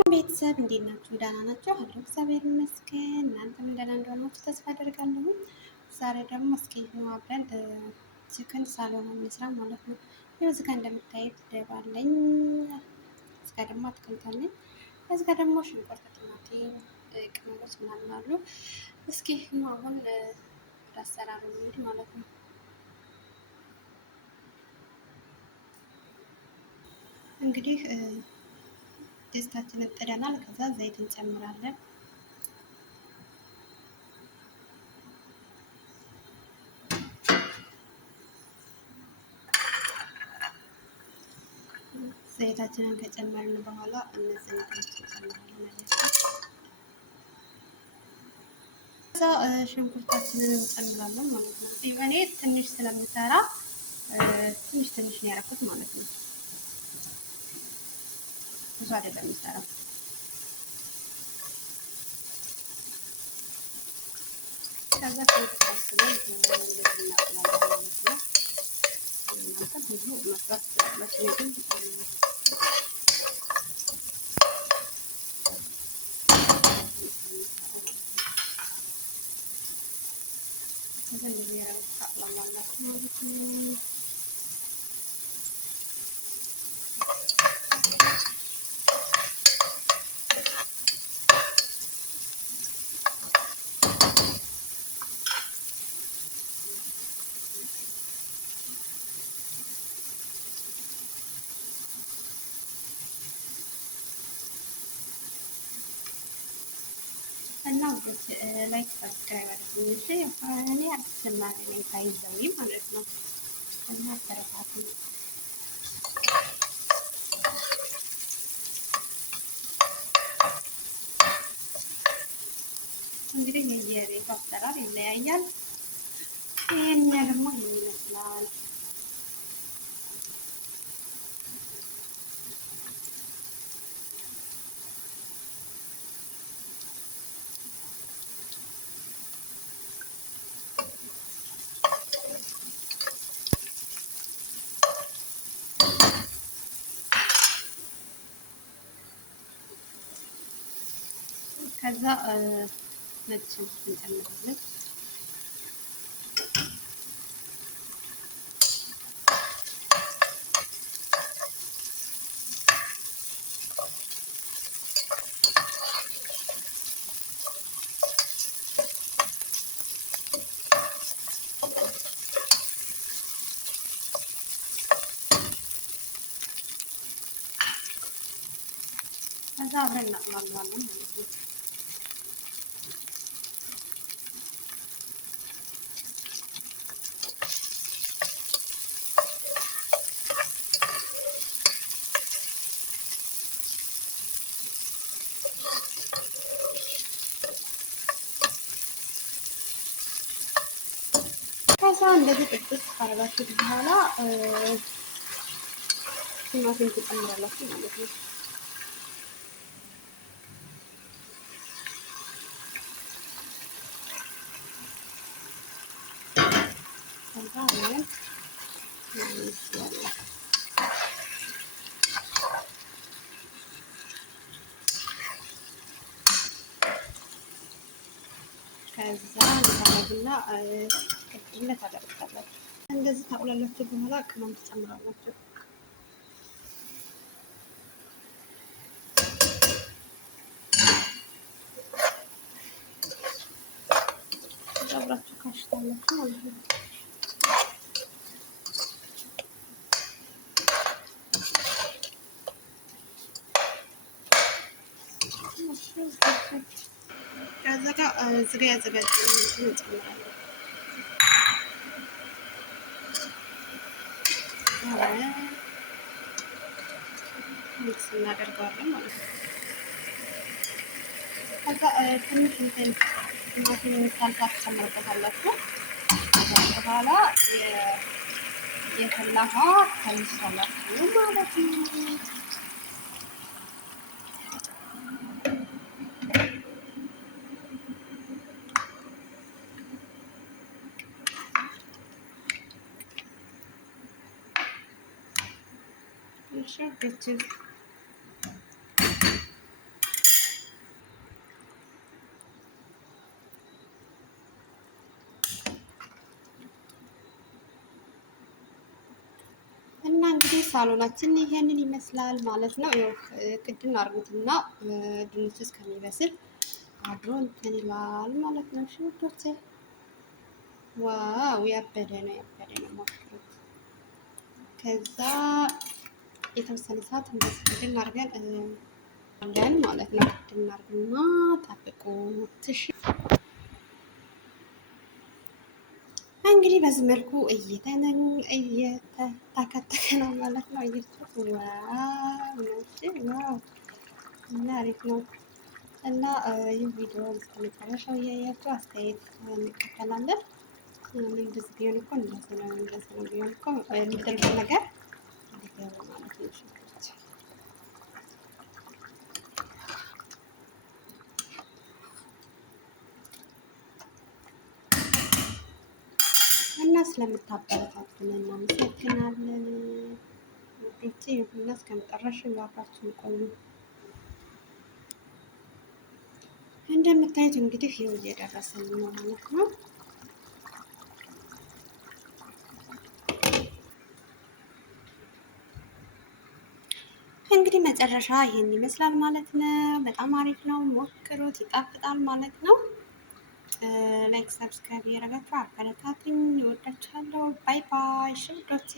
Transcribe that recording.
ቤተሰብ እንዴት ናችሁ? ደህና ናችሁ? አለሁ እግዚአብሔር ይመስገን። እናንተም ደህና እንደሆናችሁ ተስፋ አደርጋለሁ። ዛሬ ደግሞ እስኪ አብረን ቺክን ሳሎና እንስራ ማለት ነው። ይኸው እዚህ ጋር እንደምታዩት ደብ አለኝ። እዚህ ጋር ደግሞ አትክልት አለኝ። እዚህ ጋር ደግሞ ሽንኩርት፣ ቲማቲም፣ ቅመሞች ምናምን አሉ። እስኪ አሁን ወደ አሰራሩ እንሂድ ማለት ነው። እንግዲህ ድስታችንን ጥደናል። ከዛ ዘይት እንጨምራለን። ዘይታችንን ከጨመርን በኋላ እነዚህ ነገሮች እንጨምራለን ማለት ነው። ከዛ ሽንኩርታችንን እንጨምራለን ማለት ነው። እኔ ትንሽ ስለምሰራ ትንሽ ነው ያደረኩት ማለት ነው። ብዙ አይደለም የምሰራው። ከዛ ሽንኩርታችንን እንደዚህ እናጥላለን ማለት ነው። እናንተ ብዙ መስራት ትችላላችሁ ግን እንደዚህ ያረጋግጥ ታጥላላችሁ ማለት ነው። እና ወደች ላይክ ሰብስክራይብ አድርጉኝ። እሺ እኔ አዲስ ጀማሪ ነኝ ሳይዘዊ ማለት ነው። እና አበረታቱ። እንግዲህ የየቤቱ አሰራር ይለያያል። ይሄኛ ደግሞ ይሄን ይመስላል። ከዛ ነጭ ሽንኩርት እንጨምራለን። ከዛ አብረን እናጥላለን ማለት ነው። ከዛ እንደዚህ ጥብስ ካረጋችሁት በኋላ ቲማቲም ትጨምራላችሁ ማለት ነው። ከዛ አሁን ከዛ ታረጉና ቅጥነት ታደርጋላችሁ። እንደዚህ ታቁላላችሁ በኋላ ቅመም ትጨምራላችሁ። አብራችሁ ካሽታላችሁ ማለት ነው። ከዛ ጋር ዝጋ ያዘጋጀነው እንጨምራለን። ሚክስ እናደርገዋለን ማለት ነው። ከዛ ትንሽ እንትን ቲማቲም ሳልሳ ትጨምሩበታላችሁ። ከዛ በኋላ የፈላ ውሃ ታነሳላችሁ ማለት ነው። እሺ እንግዲህ ሳሎናችን ይሄንን ይመስላል ማለት ነው። ያው ቅድም አድርጉትና ድንች እስከሚበስል አብሮ እንትን ይላል ማለት ነው። እሺ ውዶቼ፣ ዋው ያበደ ነው ያበደ ነው። ሞክሩት። ከዛ የተወሰነ ሰዓት እንደዚህ ቅድም አድርገን አለን ማለት ነው። ቅድም አድርገንና ጠብቁት። እሺ እንግዲህ በዚህ መልኩ እየተከተከ ነው ማለት ነው። እየሱስ ዋው ዋው እና አሪፍ ነው። እና ይህ ቪዲዮ እስከ መጨረሻው እያያችሁ አስተያየት እንቀበላለን። እንደዚህ ቢሆን እኮ እንደዚህ ነው እንደዚህ ነው ቢሆን እኮ የምትሉት ነገር እንዲገባ ማለት ነው። እና ስለምታበረታቱን እናመሰግናለን ውዶቼ። ይሁንና እስከመጨረሻው አብራችሁን ቆዩ። እንደምታዩት እንግዲህ ይኸው እየደረሰልኝ ነው ማለት ነው። እንግዲህ መጨረሻ ይሄን ይመስላል ማለት ነው። በጣም አሪፍ ነው፣ ሞክሩት፣ ይጣፍጣል ማለት ነው። ላይክ ሰብስክራይብ እያደረጋችሁ አበረታቱኝ። እወዳችኋለሁ። ባይ ባይ ሽብዶቼ